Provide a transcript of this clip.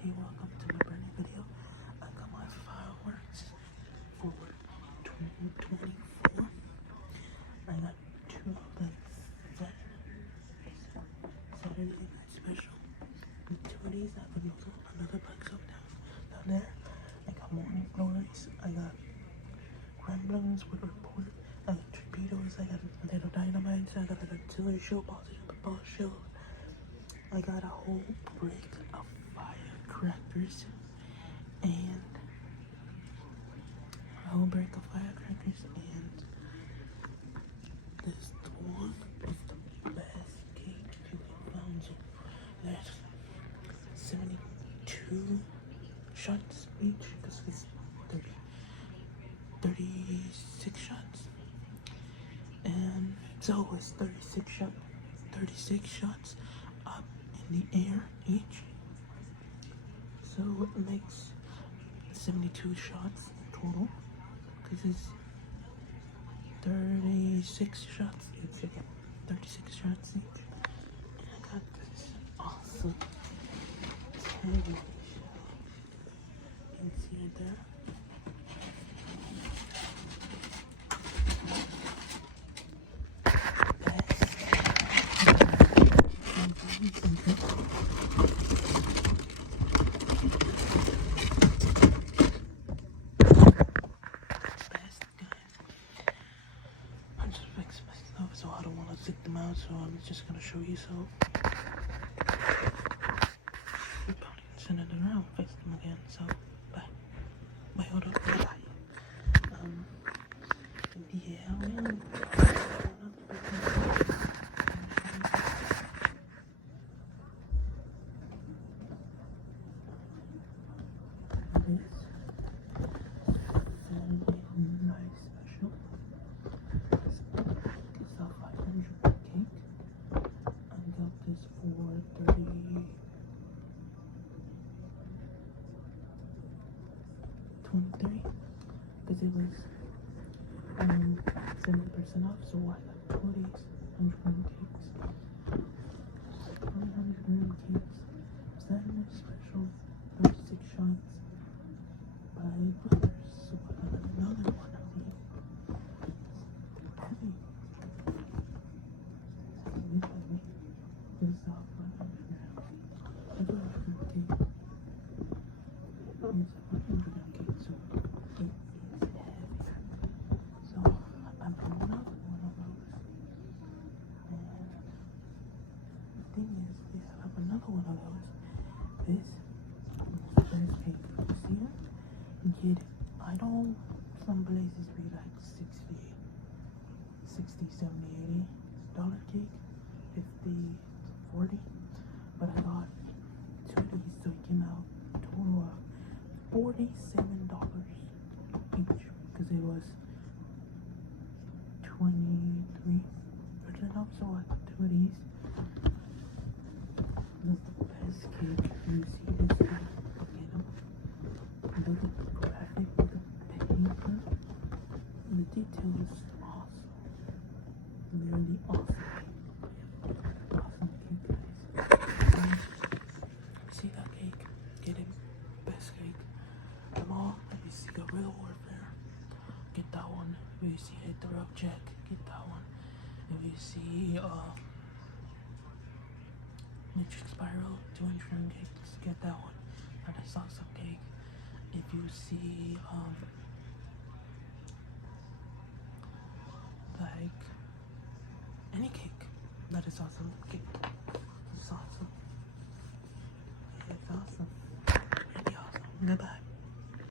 everybody, welcome to my brand new video. I got my fireworks for 2024. I got two of them Saturday night special. And two of these, I have another bike shop down there. I got Morning Glories, I got Gremlins with Report, I got Torpedoes, I got Little Dynamites, I got an artillery shield, ball shield. I got a whole brick of firecrackers and this one is the best cake you can find. So there's 72 shots each because it's 36 shots, and so it's 36 shots up in the air each, so it makes 72 shots total because it's 36 shots each. Again, 36 shots each. And I got this awesome tag. You can see it there. So I don't want to stick them out, so I'm just gonna show you. So you probably send it around, fix them again. So bye, hold up, bye. Yeah, man. $23 because it was 70% off, so I got 2 days, 100 cakes, 100 cakes, Saturday special, 36 shots by Brothers, so I got another one of these. Heavy. This is off 100 now. I got a cake. It's 100 cake, so it is heavy. So I'm pulling out one of those. And the thing is, we have another one of those. This is the best cake. You see it? Get it. I know some places be like 60, 70, $80 cake, 50, 40. But I got two of these, so it came out total of $47 each because it was 23% off, so I got two of these. This is the best cake. You see this cake? Look at the graphic, look at the paper. The detail is awesome. Really awesome. Awesome cake, guys. See that cake? Get it. Best cake. Come on, let me see Guerrilla Warfare. Get that one. If you see Hit the Rock Jack, get that one. If you see Matrix Spiral 200 cakes, get that one. That is awesome cake. If you see like any cake, that is awesome cake. It's awesome. It's awesome. Really awesome. Goodbye.